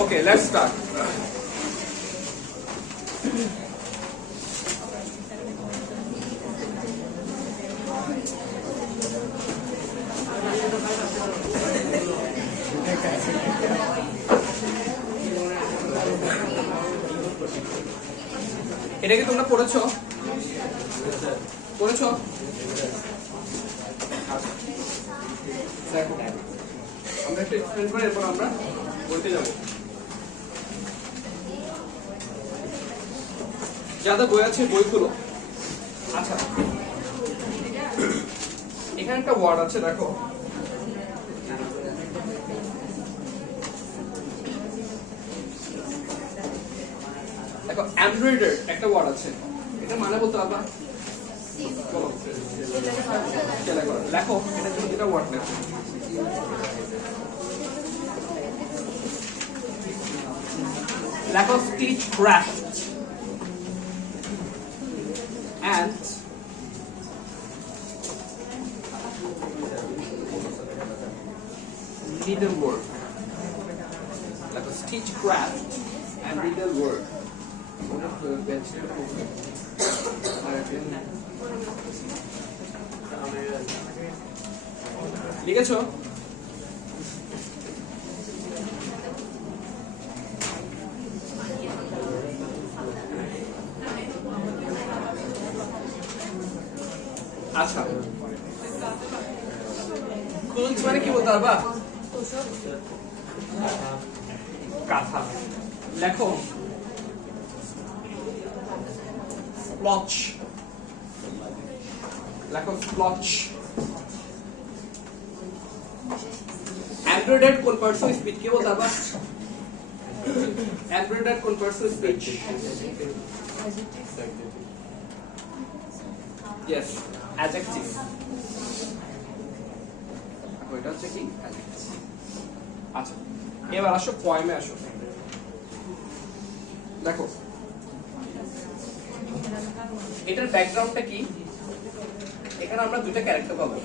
Okay, let's start. এটা কি তোমরা পড়েছো? পড়েছো? দেখো আমরা একটা এক্সপ্লেন করে এরপর আমরা বলতে যাব। যাদের বই আছে বইগুলো। আচ্ছা, এখানে একটা ওয়ার্ড আছে, দেখো দেখো এমব্রয়ডারি একটা ওয়ার্ড আছে, এটা মানে বলতে পারবা? লেখো এটা তুমি যেটা ওয়ার্ড লেখো। লেখো stitch craft and needlework. Like a stitch craft and needlework. লিখেছো? আচ্ছা, কুলস মানে কি বলতে পারবা? কাঁথা। লেখো স্প্লচ। লেখো স্প্লচ। এমব্রয়ডার্ড কোন পার্টস অফ স্পিচ কি বলতে পারবা? এমব্রয়ডার্ড কোন parts of speech? Yes, adjective. এটা হচ্ছে কি? আচ্ছা, এবার আসো পয়েমে আসো। দেখো এটার ব্যাকগ্রাউন্ডটা কি? এখানে আমরা দুটো ক্যারেক্টার পাবো।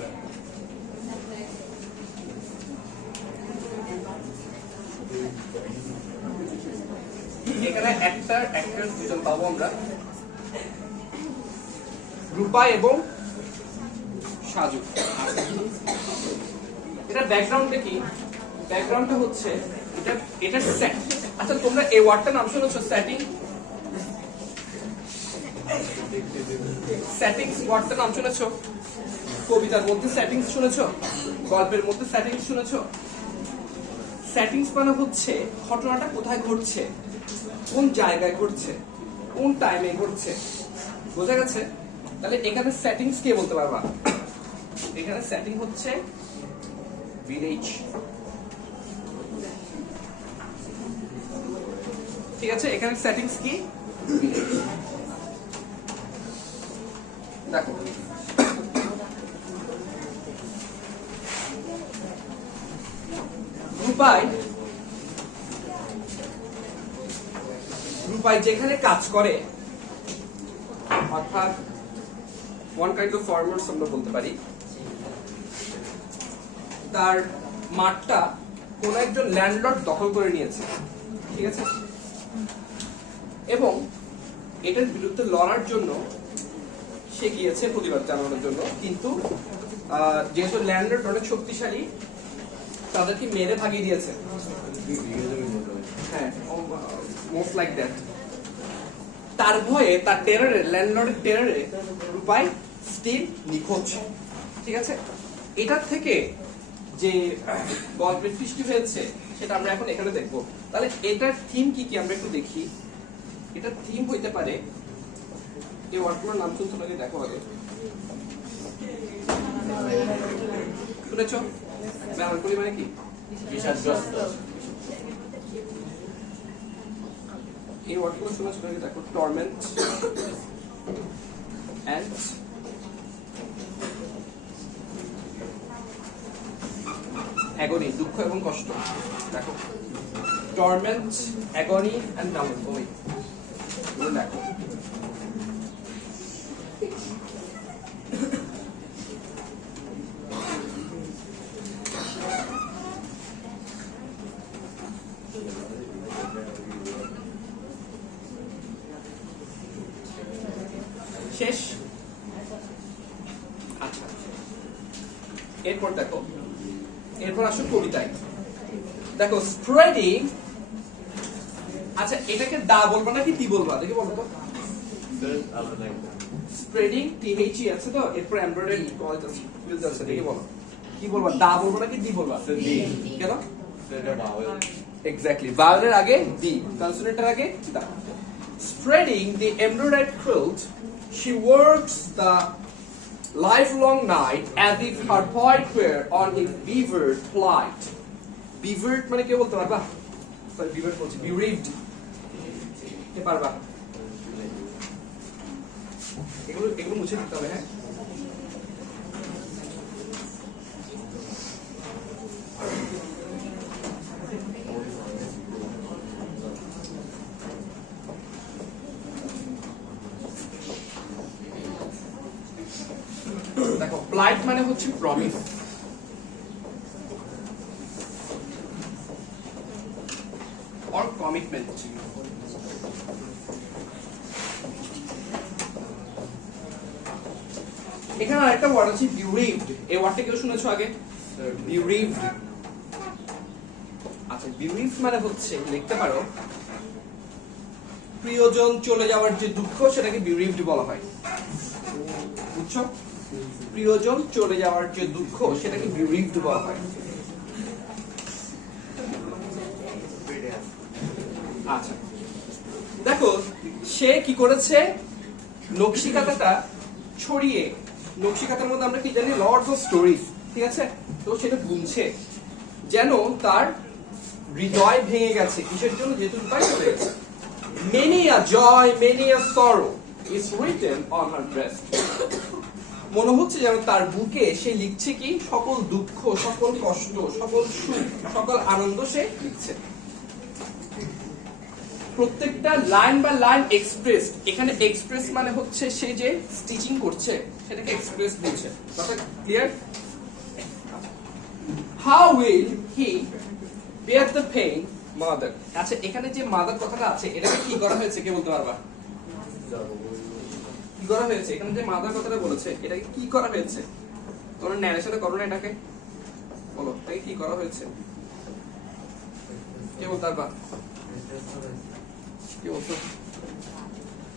এখানে অ্যাক্টর অ্যাক্ট্রেস দুজন পাবো আমরা, রূপা এবং সাজু। এটা ব্যাকগ্রাউন্ডটা কি? ব্যাকগ্রাউন্ডটা হচ্ছে এটা সেট। আচ্ছা, তোমরা এই ওয়ার্ডটার নাম শুনেছো? সেটিং। সেটিংস ওয়ার্ডটার নাম শুনেছো? কবিতার মধ্যে সেটিংস শুনেছো? গল্পের মধ্যে সেটিংস শুনেছো? সেটিংস মানে হচ্ছে ঘটনাটা কোথায় ঘটছে, কোন জায়গায় ঘটছে, কোন টাইমে ঘটছে। বোঝা গেছে? তাহলে এখানে সেটিংস কে বলতে পারবা? এখানে সেটিং হচ্ছে ভিলেজ। ঠিক আছে, এখানে সেটিংস কি? দেখো রূপাই যেখানে কাজ করে, অর্থাৎ ওয়ান কাইন্ড অফ ফার্মার্স আমরা বলতে পারি, তার মাঠটা কোন একজন ল্যান্ডলর্ড দখল করে নিয়েছে। ঠিক আছে, এবং এটার বিরুদ্ধে লড়ার জন্য সে গিয়েছে প্রতিবাদ জানানোর জন্য, কিন্তু যেহেতু ল্যান্ডলর্ড অনেক শক্তিশালী, তাদেরকে মেরে ভাগিয়ে দিয়েছে। হ্যাঁ, মোস্ট লাইক দ্যাট। তার ভয়ে, তার টেররে, ল্যান্ডলর্ডের টেররে রূপাই স্টিল নিখোঁজ। ঠিক আছে, এটার থেকে যে গল্পের সৃষ্টি হয়েছে সেটা আমরা এখন এখানে দেখবো। তাহলে এটার থিম কি কি আমরা একটু দেখি। এটার থিম হইতে পারে, এই ওয়ার্ডগুলোর নাম শুনতে লাগে, দেখো আগে শুনেছ? মেলানকলি মানে কি? বিষাদগ্রস্ত। এই ওয়ার্ডগুলো শুনেছ নাকি? দেখো, টর্মেন্ট এন্ড অ্যাগনি, দুঃখ এবং কষ্ট। দেখো, টর্মেন্ট, অ্যাগনি এন্ড মেলানকলি, এগুলো দেখো। শেষ। আচ্ছা, এরপর দেখো, এরপর আসো কবিতায়। দেখো স্প্রেডিং, আচ্ছা এটাকে দা বলবা নাকি দি বলবা দেখি বলো তো। স্প্রেডিং টিএইচই আছে তো, এরপর এমব্রয়ডারি কল আছে ফিল আছে, দেখি বলো কি বলবা, দা বলবা নাকি দি বলবা? দি। কেন? এক্স্যাক্টলি, ভাওয়েলের আগে দি, কনসোনেন্টের আগে the. Spreading the embroidery quilt, she works the lifelong night as if her poet were on his beavered plight. Beavered মানে কে বলতে পারবা? সরি beavered বলছি, bereaved কে পারবা? এগুলো মুছে দিতে হবে। হ্যাঁ, দেখো প্লাইট মানে হচ্ছে প্রমিস, অর কমিটমেন্ট। এখানে আরেকটা ওয়ার্ড আছে bereaved, এই ওয়ার্ডটা কেউ শুনেছো আগে? bereaved। আচ্ছা bereaved মানে হচ্ছে, লিখতে পারো প্রিয়জন চলে যাওয়ার যে দুঃখ সেটাকে bereaved বলা হয়, বুঝছো? প্রিয়জন চলে যাওয়ার যে দুঃখ সেটাকে bereaved বলা হয়। আচ্ছা দেখো সে কি করেছে, নকশিকাঁথাটা ছড়িয়ে, নকশিকাঁথার মধ্যে আমরা কি জানি লর্ডস অফ স্টোরিজ, ঠিক আছে? তো সেটা বুনছে যেন তার হৃদয় ভেঙে গেছে, কিসের জন্য? যেহেতু তাই চলে গেছে। Many a joy, many a sorrow is written on her breast. মনে হচ্ছে যেন তার বুকে সে লিখছে কি, সকল দুঃখ, সকল কষ্ট, সকল সুখ, সকল আনন্দ সে লিখছে। প্রত্যেকটা লাইন বা লাইন এক্সপ্রেস, এখানে এক্সপ্রেস মানে হচ্ছে সে যে স্টিচিং করছে সেটাকে এক্সপ্রেস বলছে। কথা clear? How will he bear the pain, mother? আচ্ছা এখানে যে মাদার কথাটা আছে এটাকে কি করা হয়েছে কে বলতে পারবা? কি করা হয়েছে? এখানে যে মাদার কথাটা বলেছে এটাকে কি করা হয়েছে? তোমরা ন্যারেশনে করো না এটাকে, বলো এটাকে কি করা হয়েছে কে বলতে পারবা? কি বলছো?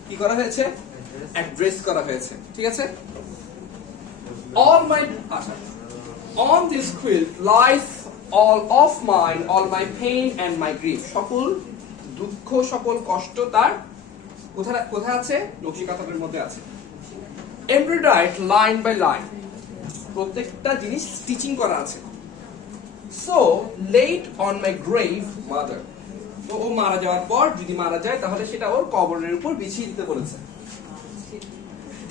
কি করা হয়েছে? অ্যাড্রেস করা হয়েছে, ঠিক আছে? All my, আচ্ছা, on this quilt lies all of mine, all my pain and my grief. সকল দুঃখ, সকল কষ্ট তার কোথায় আছে? নকশিকাঁথার মধ্যে আছে। Embroidered line by line, প্রত্যেকটা জিনিস স্টিচিং করা আছে। So laid on my grave, mother. তো ও মারা যাওয়ার পর, যদি মারা যায় তাহলে সেটা ওর কবরের উপর বিছিয়ে দিতে বলেছে।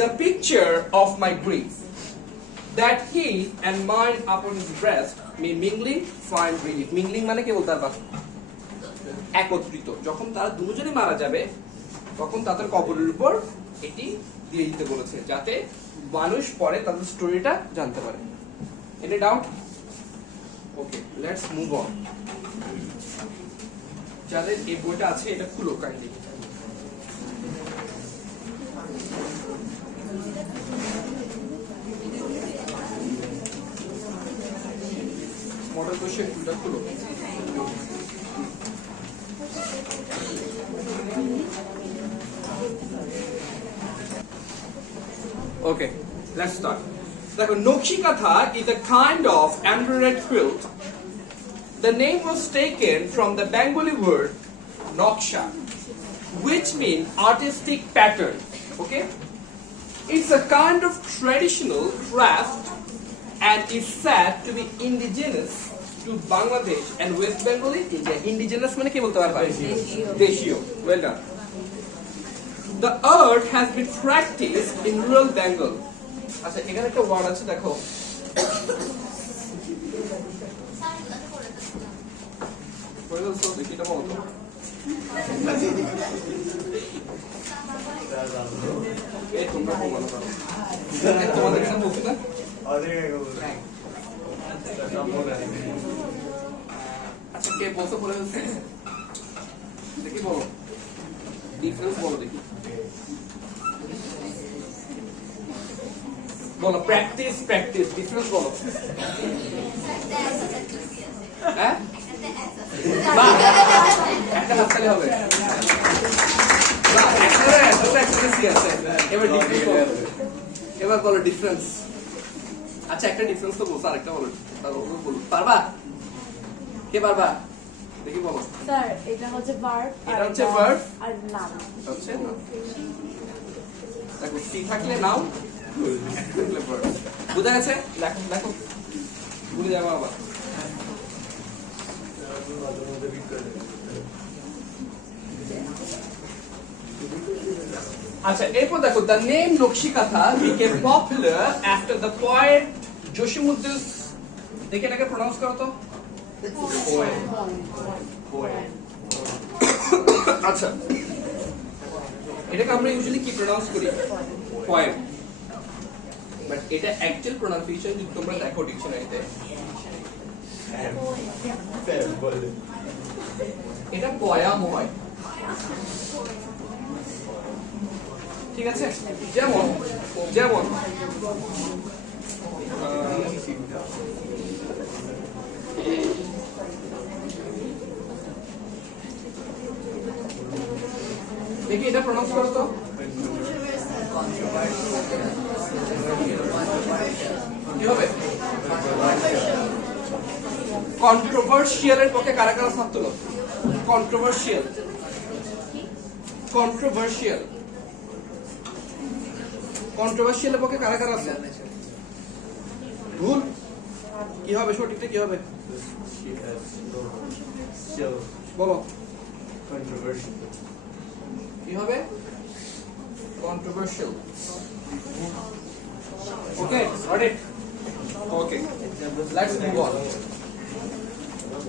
The picture of my grief, that he and mine upon his breast may mingling find relief. Mingling মানে কি বলতে পারবা? একত্রিত। যখন তারা দুজনে মারা যাবে তখন তাদের কবরের উপর এটি দিয়ে দিতে বলেছে, যাতে মানুষ পরে তাদের স্টোরিটা জানতে পারে। Any doubt? Okay, let's move on. যাদের এই বইটা আছে এটা খুলো কাইন্ডলি। মডেল কোশ্চেন টুলটা খুলো। Okay, let's start. দেখো Nakshi Kantha is a kind of embroidered quilt. The name was taken from the Bengali word noksha, which means artistic pattern. Okay, it's a kind of traditional craft and is said to be indigenous to Bangladesh and West Bengal in India. Indigenous মানে কি বলতে পারবা? দেশীয়। Well done. The art has been practiced in rural Bengal. আচ্ছা এখানে একটা word আছে দেখো, এটা বলো তো। এই তোমরা বলো না, তোমাদের কাছে বলছি না? আচ্ছা কে বলতে বলে দেখি, বলো ডিফারেন্স বলো দেখি। বলো প্র্যাকটিস প্র্যাকটিস ডিফারেন্স বলো হ্যাঁ বাহ একটা হাততালি হবে বাহ একটা এক্সপেরিয়েন্স আছে এবার ডিফারেন্স বলো এবার বলো ডিফারেন্স আচ্ছা একটা ডিফারেন্স তো বলছো আরেকটা বলো তারপর বলো পারবা কে পারবা দেখি বলো স্যার এটা হচ্ছে ভার্ব এটা হচ্ছে ভার্ব আর নাম হচ্ছে না দেখো সি থাকলে নাও থাকলে ভার্ব বুঝা গেছে লেখো লেখো ভুলে যাবো আবার আচ্ছা এরপর দেখো the name nakshi kantha became popular after the poet Jasimuddin দেখে এটাকে প্রনাউন্স করো তো আচ্ছা এটাকে আমরা ইউজুয়ালি কি প্রনাউন্স করি পোয়েম বাট এটা অ্যাকচুয়াল প্রনাউন্সিয়েশন যদি তোমরা দেখো ডিকশনারিতে এটা পয়াম হয় ঠিক আছে যেমন যেমন দেখি এটা প্রনাউন্স করো তো কি হবে কন্ট্রোভার্সিয়াল এর পক্ষে কারা কারা ছাত্র কন্ট্রোভার্সিয়াল কন্ট্রোভার্সিয়াল কন্ট্রোভার্সিয়াল এর পক্ষে কারা কারা আছে ভুল কি হবে সঠিকটা কি হবে বলো কি হবে controversial okay got it okay let's move on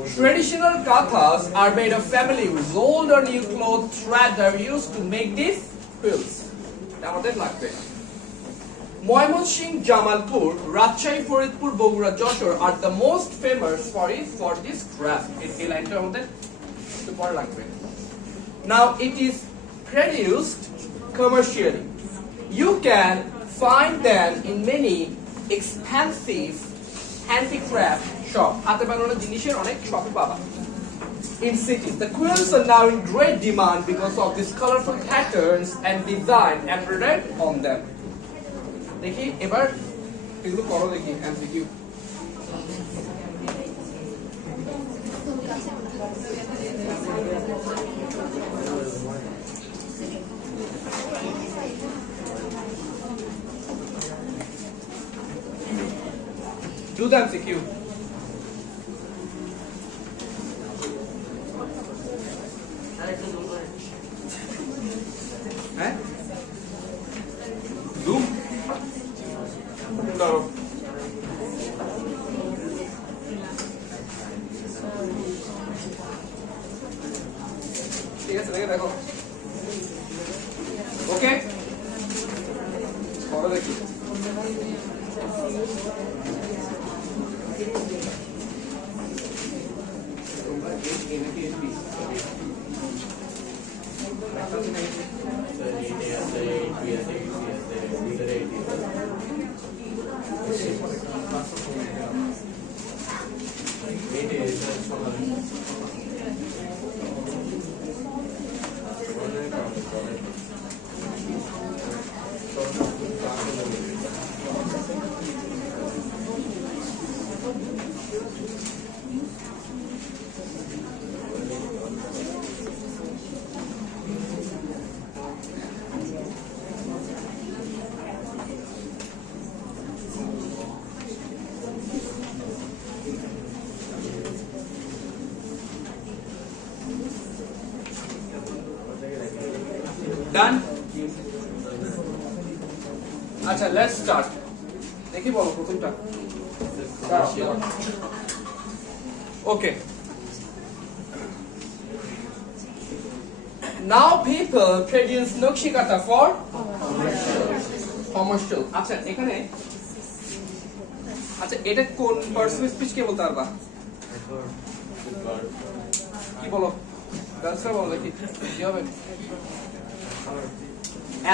traditional kathas are made of family with old or new cloth thread are used to make these quilts আমাদের লাগবে Mymensingh Jamalpur Rajshahi Faridpur Bogura Jessore are the most famous for this craft এই লাইনটা আমাদের একটু পরে লাগবে now it is produced commercially. You can find them in many expensive handicraft shops. হাতে বানানো জিনিসের অনেক শপে পাবা in cities. The quilts are now in great demand because of these colorful patterns and design embroidered on them. দেখি এবার এগুলো করো দেখি MCQ Do the MCQ. হ্যাঁ Zoom দাও ঠিক আছে দেখো ওকে পরে দেখি Done? আচ্ছা let's start দেখি বলো প্রথমটা okay now people produce Nakshi Kantha for commercial আচ্ছা এখানে আচ্ছা এটা কোন পার্সন স্পিচ কে বলতে পারবা কি বলো গার্লসরা বলো দেখি কি হবে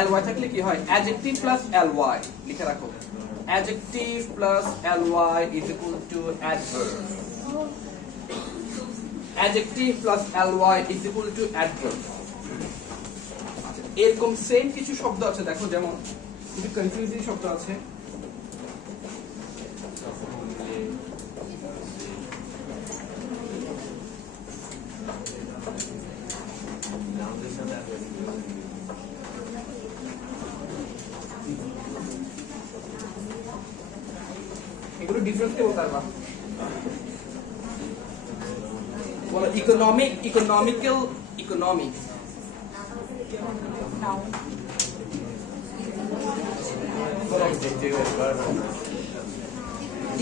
ly থাকলে কি হয় অ্যাডজেক্টিভ প্লাস ly লিখে রাখো adjective plus ly is equal to adverb adjective plus ly is equal to adverb এরকম সেম কিছু শব্দ আছে দেখো যেমন কিছু কনফিউজিং শব্দ আছে এগুলো ডিফারেন্স কে বলতে পারবা বলো ইকোনমিক ইকোনমিক্যাল ইকোনমিক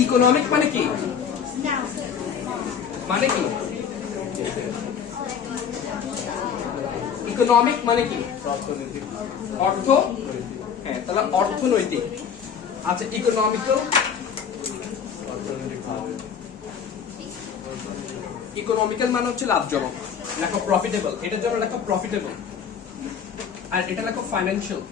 ইকোনমিক মানে কি মানে কি ইকোনমিক মানে কি অর্থ হ্যাঁ তাহলে অর্থনৈতিক আচ্ছা ইকোনমিক্যাল ইকোনমিক্যাল মানে হচ্ছে লাভজনক লেখো প্রফিটেবল এটার জন্য লেখো প্রফিটেবল আর এটা লেখো ফাইন্যান্সিয়াল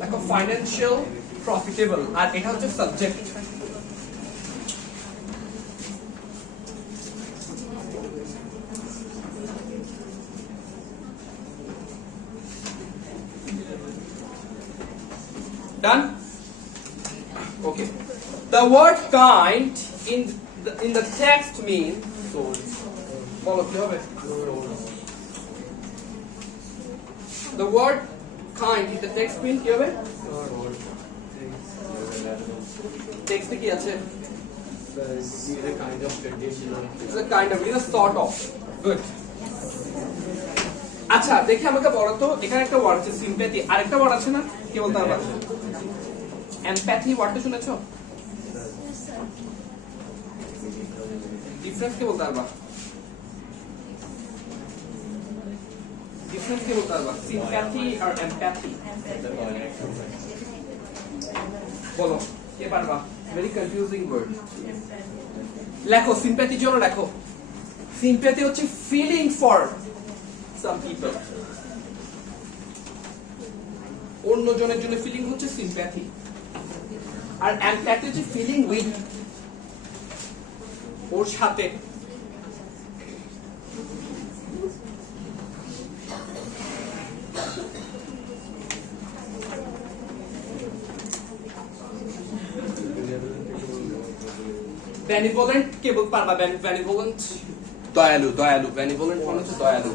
লেখো ফাইন্যান্সিয়াল প্রফিটেবল আর এটা হচ্ছে subject Done? Okay. The word kind in the text means follow the word kind in the text means কি হবে টেক্সটে কি আছে it's a kind of it is a sort of good আচ্ছা দেখি আমাকে বলো তো এখানে একটা ওয়ার্ড আছে সিম্প্যাথি আরেকটা ওয়ার্ড আছে না কি বলতে পারবা এমপ্যাথি ওয়ার্ডটা শুনেছো ডিফারেন্স কি বলতে পারবা ডিফারেন্স কি বলতে পারবা সিম্প্যাথি আর এমপ্যাথি বলো কে পারবা ভেরি কনফিউজিং ওয়ার্ড লেখো সিম্প্যাথি জন্য লেখো সিম্প্যাথি হচ্ছে ফিলিং ফর some people অন্য জনের জন্য ফিলিং হচ্ছে সিম্প্যাথি আর এমপ্যাথি হচ্ছে ফিলিং উইথ ওর সাথে বেনিভোলেন্ট কে বলতে পারবা বেনিভোলেন্ট দয়ালু দয়ালু বেনিভোলেন্ট মানে হচ্ছে দয়ালু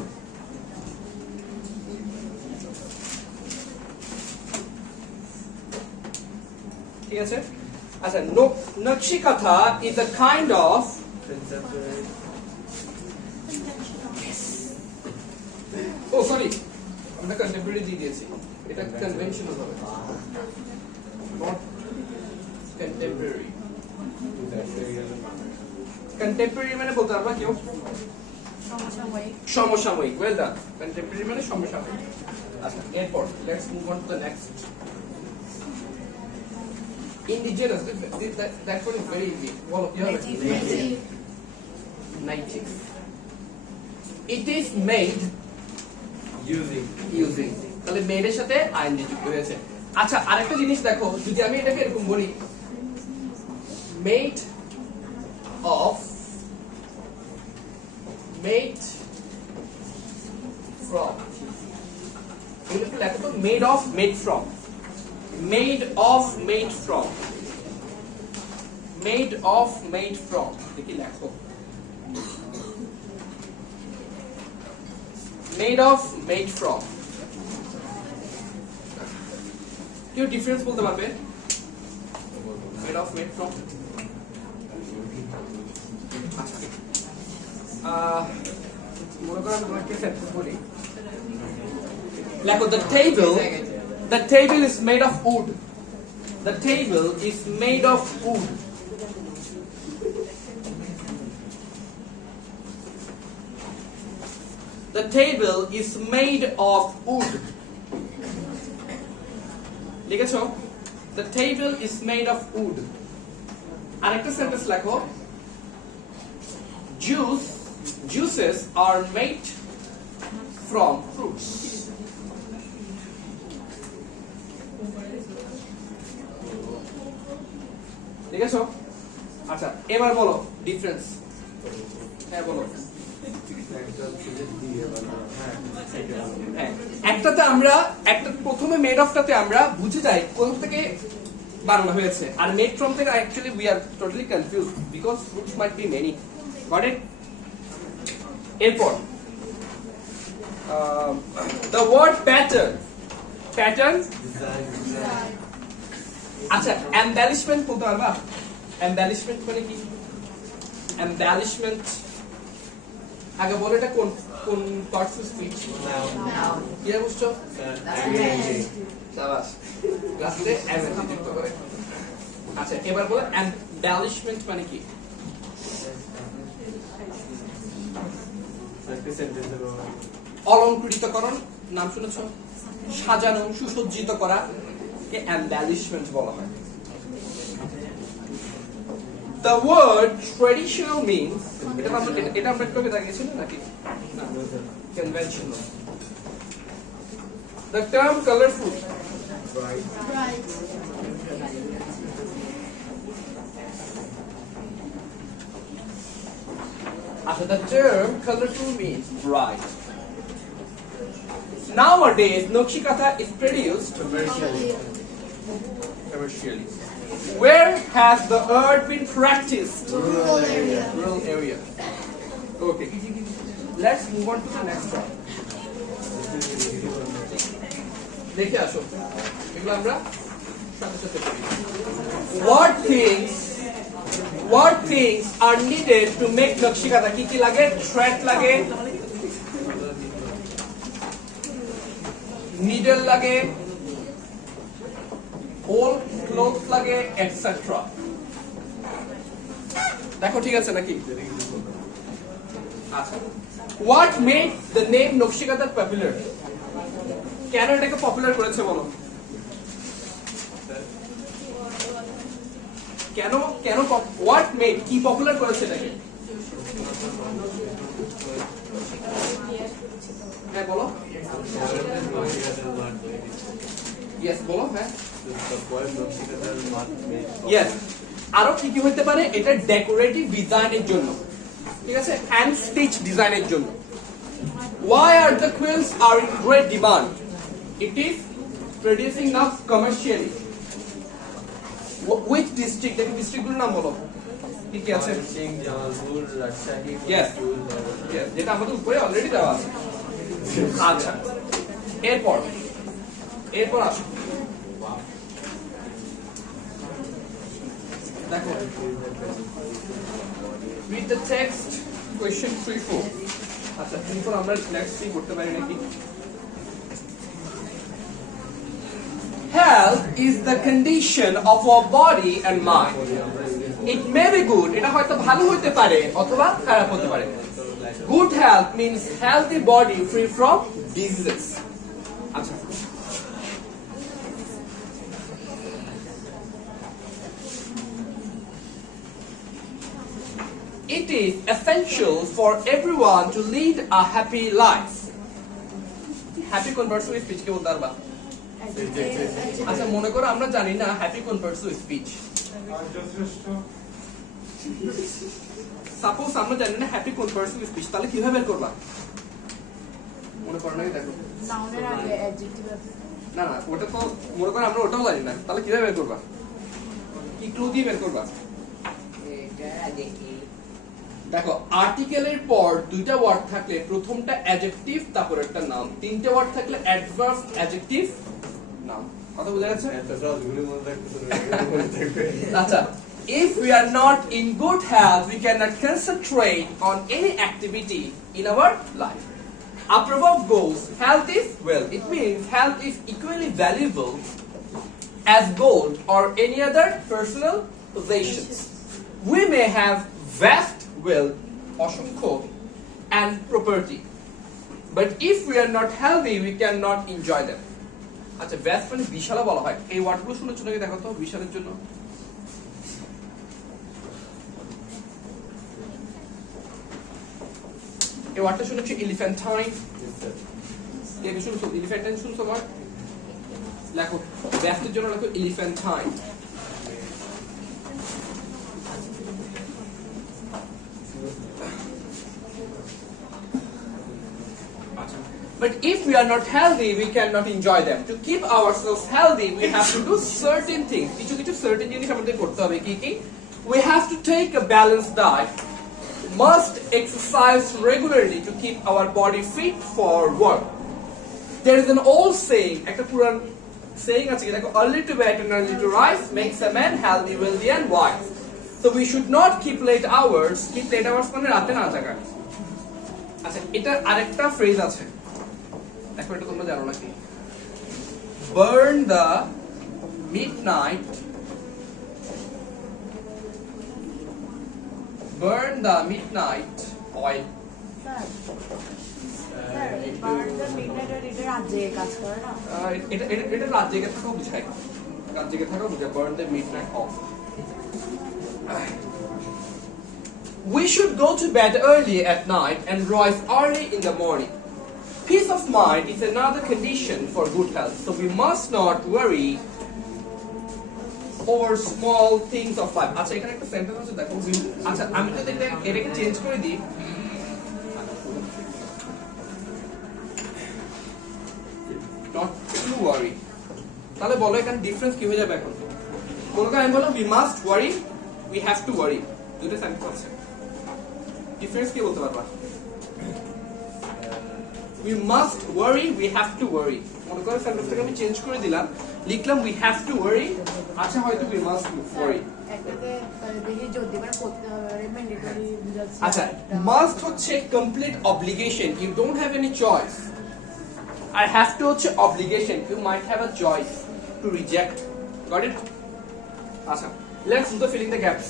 ঠিক আছে আচ্ছা nakshi kantha is a kind of oh sorry আমরা কন্টেম্পোরারি দিয়ে দিয়েছি এটা কনভেনশনাল হবে not contemporary contemporary মানে বলতে পারবা কেউ সমসাময়িক well done contemporary মানে সমসাময়িক আচ্ছা এরপর let's move on to the next indigenous that one is very easy well native it is made using তাহলে made এর সাথে ing যুক্ত হয়েছে আচ্ছা আরেকটা জিনিস দেখো যদি আমি এটাকে এরকম বলি made from এটা লেখো তো made of made from made of made from দেখি লেখো made of made from কেউ ডিফারেন্স বলতে পারবে made of made from মনে করো আমি তোমাকে সেন্টেন্স বলি লেখো the table is made of wood the table is made of wood the table is made of wood লিখেছো the table is made of wood আরেকটা সেন্টেন্স লেখো juices are made from fruits. ঠিক আছে? আচ্ছা এবার বলো ডিফারেন্স। হ্যাঁ বলো। হ্যাঁ একটাতে আমরা একটা প্রথমে মেড অফটাতে আমরা বুঝে যাই কোথা থেকে বানানো হয়েছে, আর মেড ফ্রম থেকে actually we are totally confused because fruits might be many. Got it? এরপর the word pattern আচ্ছা embellishment বলতে পারবা? embellishment মানে কি? embellishment আগে বলো এটা কোন কোন পার্টস অফ স্পিচ? কি বুঝছো? শাবাশ ক্লাসে এমএনজি যুক্ত করে। আচ্ছা এবার বলো embellishment মানে কি? অলংকৃতকরণ, নাম শুনেছো? সাজানো সুসজ্জিত করা কে embellishment বলা হয়। The word traditional means এটা আমরা একটু দেখিয়েছি নাকি না conventional. The term colorful Bright. after the term colorful means bright. Nowadays Nokshikatha is produced commercially. Where has the art been practiced? Rural area. Rural area. Okay. Let's move on to the next one. দেখে আসো এগুলো আমরা সাথে সাথে করি। What things are needed to make Nakshikatha? কি কি লাগে? thread লাগে, needle লাগে, old clothes লাগে, etc. দেখো ঠিক আছে নাকি? আচ্ছা what made the name Nakshikatha popular? কেন এটাকে পপুলার করেছে বলো? কেন কেন what made কি পপুলার করেছে এটাকে? হ্যাঁ বলো। Yes বলো। হ্যাঁ Yes আরো কি কি হতে পারে? এটা ডেকোরেটিভ ডিজাইনের জন্য, ঠিক আছে, হ্যান্ড স্টিচ ডিজাইনের জন্য। Why are the quills are in great demand? It is producing now commercially. Which district? দেখো ডিস্ট্রিক্টগুলোর নাম বলো কি কি আছে? Yes. Yes যেটা আমাদের উপরে অলরেডি দেওয়া আছে। আচ্ছা এরপর আসো দেখো read the text question 3-4 আচ্ছা 3-4 আমরা নেক্সট কি করতে পারি নাকি? Health is the condition of our body and mind. It may be good, এটা হয়তো ভালো হতে পারে অথবা খারাপ হতে পারে। Good health means healthy body free from diseases. আচ্ছা It is essential for everyone to lead a happy life. Happy converts with speech কে বলতে পারবা? আচ্ছা মনে করো আমরা জানি না happy Converse with speech. Suppose আমরা জানি না হ্যাপি কনভার্স উইথ স্পিচ, তাহলে কিভাবে বের করবা? মনে করো নাকি দেখো নাউনের আগে অ্যাডজেক্টিভ আছে। না ওটা তো মনে করো আমরা ওটাও জানি না, তাহলে কিভাবে বের করবা? কি ক্লু দিয়ে বের করবা? দেখো আর্টিকেলের পর দুইটা ওয়ার্ড থাকলে প্রথমটা অ্যাডজেক্টিভ তারপর একটা নাম, তিনটা ওয়ার্ড থাকলে অ্যাডভার্ব অ্যাডজেক্টিভ নাম। কথা বুঝা গেছে? আচ্ছা if we are not in good health we cannot concentrate on any activity in our life. A proverb goes health is wealth. It means health is equally valuable as gold or any other personal possessions. We may have vast wealth, অসংখ্য, and property, but if we are not healthy we cannot enjoy them. আচ্ছা vast মানে বিশাল বলা হয়, এই ওয়ার্ডগুলো শুনেছো নাকি দেখো তো বিশালের জন্য? এই ওয়ার্ডটা শুনেছো ইলিফ্যান্টাইন কে কি শুনছো ইলিফ্যান্টাইন শুনছো ওয়ার্ড লেখো ব্যাফটের জন্য লেখো ইলিফ্যান্টাইন But if we are not healthy, we cannot enjoy them. To keep ourselves healthy, we have to do certain things. কিছু কিছু certain জিনিস আমাদের করতে হবে কি কি? We have to take a balanced diet. Must exercise regularly to keep our body fit for work. There is an old saying, একটা পুরান saying আছে কি দেখো, early to bed and early to rise makes a man healthy, wealthy and wise. So we should not keep late hours. Keep late hours মানে রাতে না জাগা। আচ্ছা, এটা আরেকটা phrase আছে। দেখো এটা তোমরা জানো নাকি? Burn the midnight oil. এটা রাত জেগে থাকা বোঝায়। রাত জেগে থাকা বোঝায় burn the midnight oil. We should go to bed early at night and rise early in the morning. Peace of mind is another condition for good health, so we must not worry over small things of life. আচ্ছা এখানে একটা sentence আছে দেখো আচ্ছা আমি যদি এটাকে change করে দিই not to worry তাহলে বলো এখানে ডিফারেন্স কি হয়ে যাবে এখন কোনটা আমি বললাম we must worry we have to worry দুটো সেন্টেন্স আছে ডিফারেন্স কি বলতে পারবা We must worry, we have to worry. মনে করো সেন্টেন্সটাকে আমি চেঞ্জ করে দিলাম লিখলাম we have to worry আচ্ছা হয়তো we must worry একটাতে দেখি যদি মানে করতে হবে ম্যান্ডেটরি বুঝাচ্ছি আচ্ছা must হচ্ছে complete obligation you don't have any choice I have to হচ্ছে obligation you might have a choice to reject got it আচ্ছা let's do the filling the gaps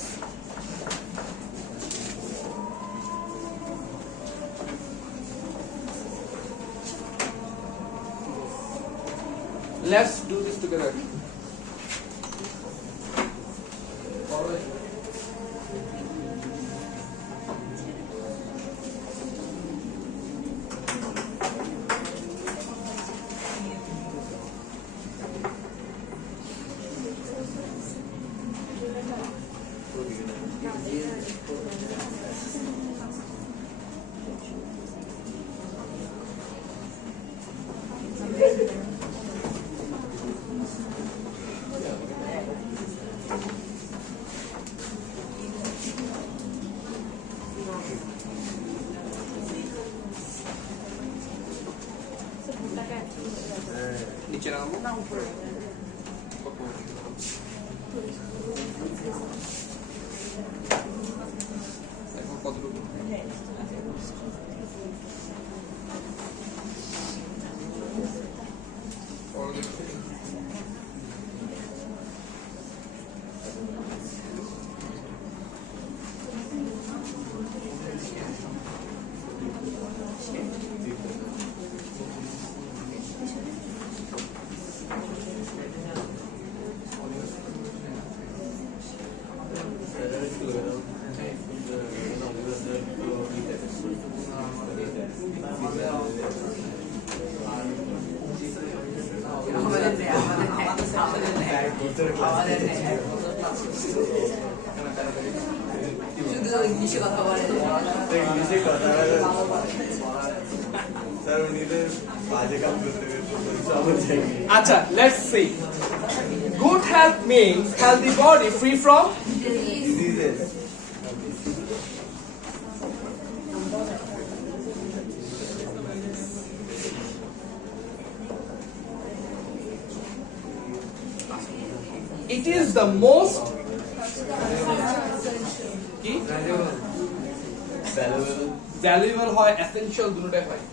Let's do this together. নিচে নামো না উপরে এখন কতটুকু শুধু ইংলিশে কথা বলে ইংলিশে কথা বলে স্যার উনিদের বাজে কাম করতে করতে আচ্ছা let's see good health means healthy body free from diseases it is the most কি valuable হয় essential দুটোই হয়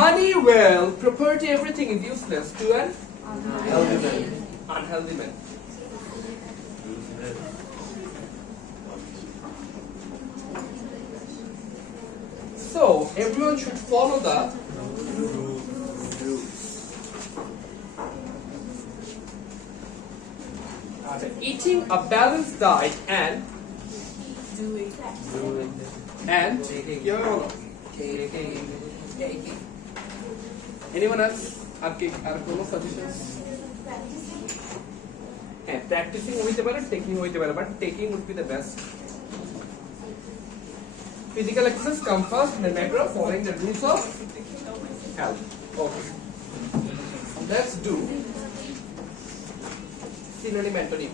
money well property everything is useless to an unhealthy man so everyone should follow the আচ্ছা, eating a balanced diet and কি হবে বলো? Anyone else? আর কোনো suggestions? হ্যাঁ, প্র্যাকটিসিং হইতে পারে, টেকিং হইতে পারে, but taking would be the best. Physical exercise comes first in the matter of following the rules of health. Okay. Let's do synonym antonym.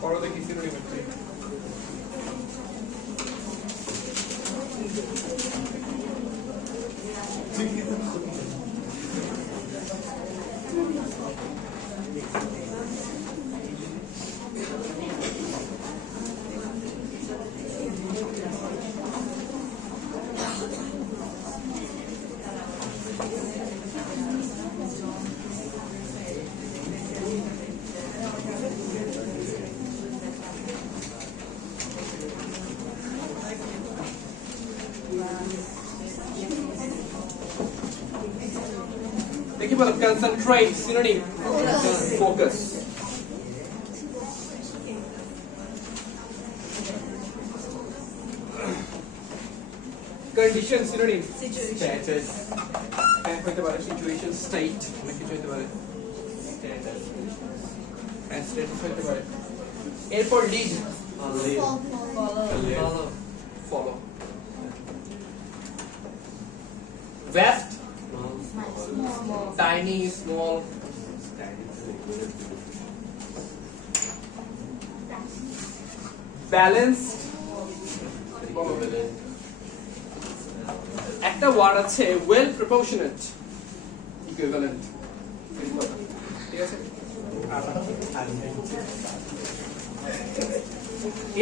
Follow the synonym antonym. দেখি বলো, concentrate synonym focus. Condition synonym status. হইতে পারে situation, state, অনেক কিছু হইতে পারে। And status হইতে পারে। এরপর lead, follow. Vast, tiny, small. Balanced. একটা ওয়ার্ড আছে well proportionate, equivalent. ঠিক আছে?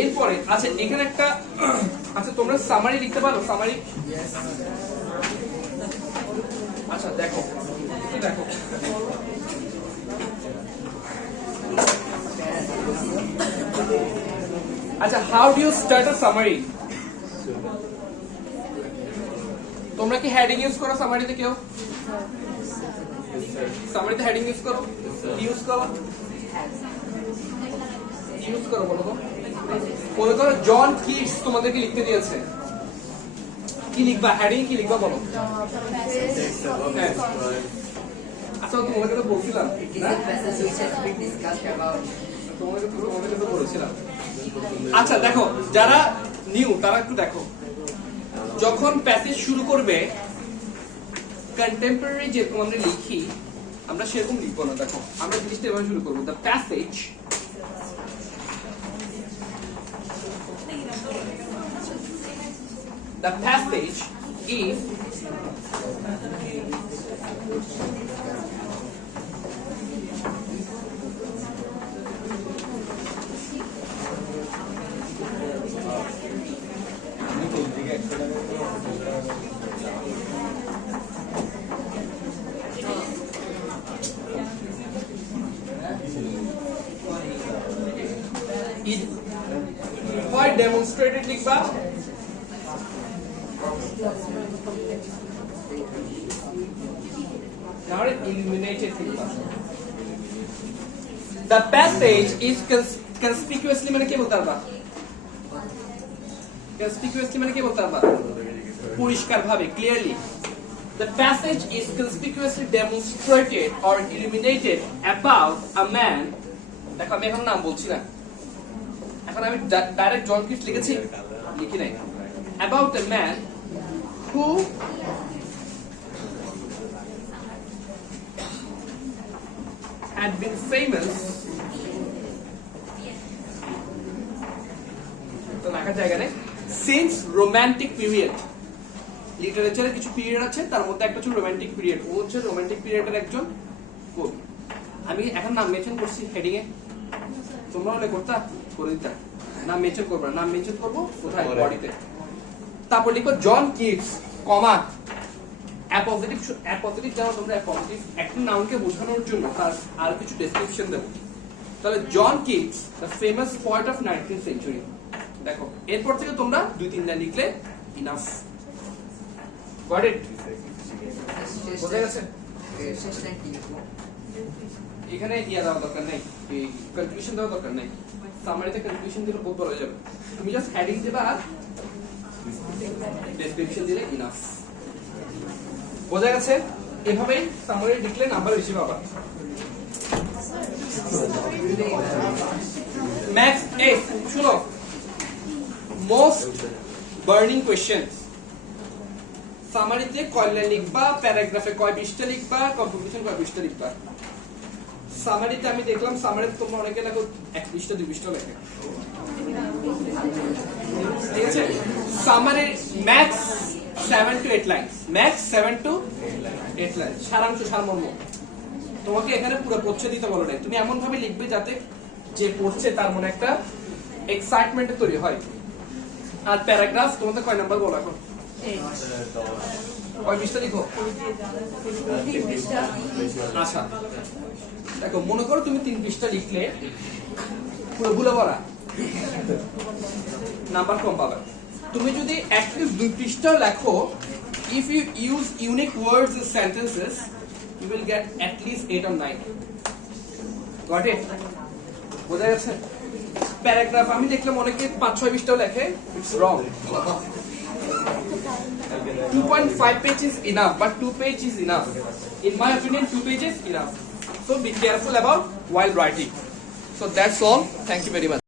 এরপরে আচ্ছা, এখানে একটা আচ্ছা, তোমরা সামারি লিখতে পারো? সামারি, আচ্ছা দেখো, দেখো আচ্ছা, how do you start a summary? তোমরা কি হেডিং ইউজ করো সামারিতে? কেউ সামারিতে হেডিং ইউজ করো? ইউজ করো, ইউজ করো, বলো তো। মনে করো জন কিডস তোমাদেরকে লিখতে দিয়েছে, কি লিখবা? হেডিং কি লিখবা বলো? হ্যাঁ, আচ্ছা তোমাদেরকে তো বলছিলাম না, তোমাদেরকে তো বলেছিলাম। আচ্ছা দেখো, যারা নিউ তারা একটু দেখো, যখন প্যাসেজ শুরু করবে কন্টেম্পোরারি যেরকম আমরা লিখি, আমরা সেরকম লিখবো না। দেখো, আমরা জিনিসটা এভাবে শুরু করবো, দ্য প্যাসেজ is হয় demonstrated লিখবা, নাহলে illuminated লিখবা। The passage is conspicuously মানে কি বলতে পারবা? Conspicuously মানে কি বলতে পারবা? পরিষ্কার ভাবে, clearly. The passage is conspicuously demonstrated or illuminated about a man. দেখো, আমি এখন নাম বলছি না, এখন আমি ডাইরেক্ট জন কিডস লিখেছি, লিখি নাই। About a man who had been famous, তো লেখার জায়গা নেই, since romantic period. লিটারেচারে কিছু পিরিয়ড আছে, তার মধ্যে একটা হচ্ছে রোমান্টিক পিরিয়ড। ও হচ্ছে রোমান্টিক পিরিয়ডের একজন কবি। আমি এখন নাম মেনশন করছি হেডিং এ, তোমরা হলে করতা করে দিতা। নাম মেনশন করবে না, নাম মেনশন করবো কোথায়? বডিতে। তারপর লিখো জন কিডস, কমা অ্যাপোজিটিভ। অ্যাপোজিটিভ জানো তোমরা? অ্যাপোজিটিভ একটা নাউনকে বোঝানোর জন্য তার আর কিছু ডেসক্রিপশন দেবো। তাহলে John Keats the famous poet of 19th century. দেখো এরপর থেকে তোমরা 2-3 লাইন লিখলে ইনাফ। Got it? বোঝা গেছে? শেষ লাইন কি লিখবো? এখানে ইয়া দেওয়া দরকার নেই, এই কনক্লুশন দেওয়া দরকার নেই। সামারিতে কনক্লুশন দিলে খুব ভালো হয়ে যাবে। তুমি জাস্ট হেডিং দেবা আর ডেসক্রিপশন দিলে ইনাফ। বোঝা গেছে? এভাবেই সামারি লিখলে নাম্বার বেশি পাবা। ম্যাক্স 8 শুনো, মোস্ট বার্নিং কোয়েশ্চেনস। সামারিতে কয় লাইন লিখবা, প্যারাগ্রাফে কয় পৃষ্ঠা লিখবা, কম্পোজিশন কয় পৃষ্ঠা লিখবা। সামারিতে আমি দেখলাম সামারিতে তোমরা অনেকে লেখো 1 পৃষ্ঠা 2 পৃষ্ঠা লেখে, ঠিক আছে? Summary max 7 to 8 line, max 7 to 8 line, সারাংশ সারমর্ম। তোমাকে এখানে পুরো পড়ছে দিতে বলো নাই, তুমি এমন ভাবে লিখবে যাতে যে পড়ছে তার মনে একটা এক্সাইটমেন্ট তৈরি হয়। আর প্যারাগ্রাফ তোমাদের কয় নাম্বার বলো এখন? কয় পৃষ্ঠা লিখো? আচ্ছা দেখো, মনে করো তুমি 3 পৃষ্ঠা লিখলে পুরো ভুলে ভরা, নাম্বার কম পাবে। তুমি যদি অ্যাটলিস্ট 2 পৃষ্ঠা লেখো, if you use unique words and sentences, you will get at least 8 or 9. Got it? বোঝা গেছে? প্যারাগ্রাফ আমি দেখলাম অনেকে 5-6 পৃষ্ঠাও লেখে, it's wrong. 2.5 pages is enough, but 2 pages is enough. In my opinion, 2 pages enough. So be careful about while writing. So that's all. Thank you very much.